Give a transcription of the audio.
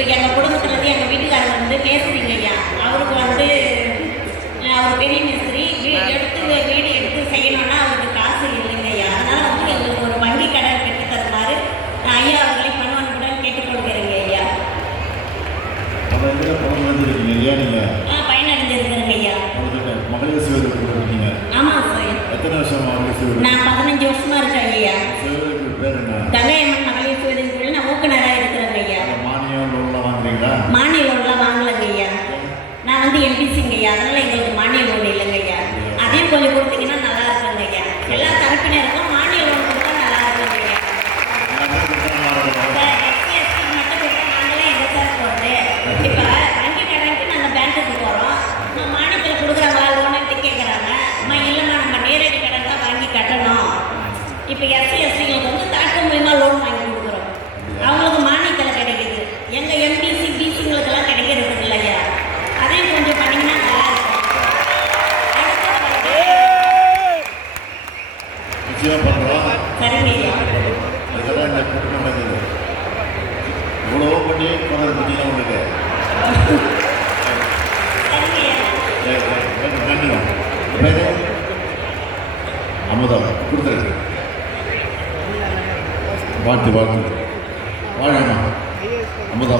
இப்போ எங்கள் குடும்பத்துலேருந்து எங்கள் வீட்டுக்காரர் வந்து மேஸ்திரிங்க ஐயா. அவருக்கு வந்து அவர் பெரிய மேஸ்திரி. வீடு எடுத்து செய்யணும்னா அவருக்கு காசு இல்லைங்க ஐயா. அதனால் வந்து எங்களுக்கு ஒரு வங்கி கடன் பெற்று தருமாறு நான் ஐயா அவர்களை பணிவன்புடன் கேட்டுக்கொள்கிறேங்க ஐயா. பயனடைஞ்சிருக்கிறேங்க ஐயா. மகளிர் சுய உதவி குழு இருக்கீங்க. ஆமாம் சார். எத்தனை வருஷம் மகளிர் சுய உதவி? நான் 15 வருஷமா இருக்கேன் ஐயா. பேர் என்ன? கங்கையம்மன் மகளிர் சுய உதவி குழு. நான் ஊக்குனராக இருக்கிறேங்க ஐயா. மானியம் லோன்லாம் வாங்குறீங்களா? மானிய லோன்லாம் வாங்கலைங்க ஐயா. நான் வந்து எம்பிசிங்க ஐயா. அதனால எங்களுக்கு மானிய லோன் இல்லைங்க ஐயா. அதையும் கொஞ்சம் கொடுத்தீங்கன்னா நல்லா இருக்குங்க ஐயா. எல்லா தரப்பினருக்கும் மானிய லோன் கொடுத்தா நல்லா இருக்குங்க ஐயா. எஸ்சி மட்டும் கொடுத்தா நாங்களே எங்க சார் போடுறது. இப்போ வங்கி கடனுக்கு நாங்கள் பேங்க்குக்கு போகிறோம். மானியத்தில் கொடுக்குறாங்களா லோனுன்ட்டு கேட்குறாங்க. அம்மா இல்லைம்மா நம்ம நேரடி கடன் தான் வாங்கி கட்டணும். இப்போ எஸ்சிங்களுக்கு வந்து தாக்க மூலியமாக லோன் வாங்கி கொடுக்குறோம். அவங்களுக்கு மானியத்தில் கிடைக்குது. எங்கள் எம்பிசி பிசிங்களுக்கெல்லாம் கிடைக்கிறது இல்லையா. அதையும் கொஞ்சம் பண்ணிங்கன்னா நல்லா இருக்கும். நிச்சயம் பண்ணுறோம். சரிங்க ஐயா. இதெல்லாம் இந்த கூட்டம் நடக்குது. இவ்வளோ பண்ணி போகிறது பற்றிலாம் உங்களுக்கு அமுதா கொடுத்துருக்கு. வாழ்த்து வாழ்த்து வாழமா அமுதா.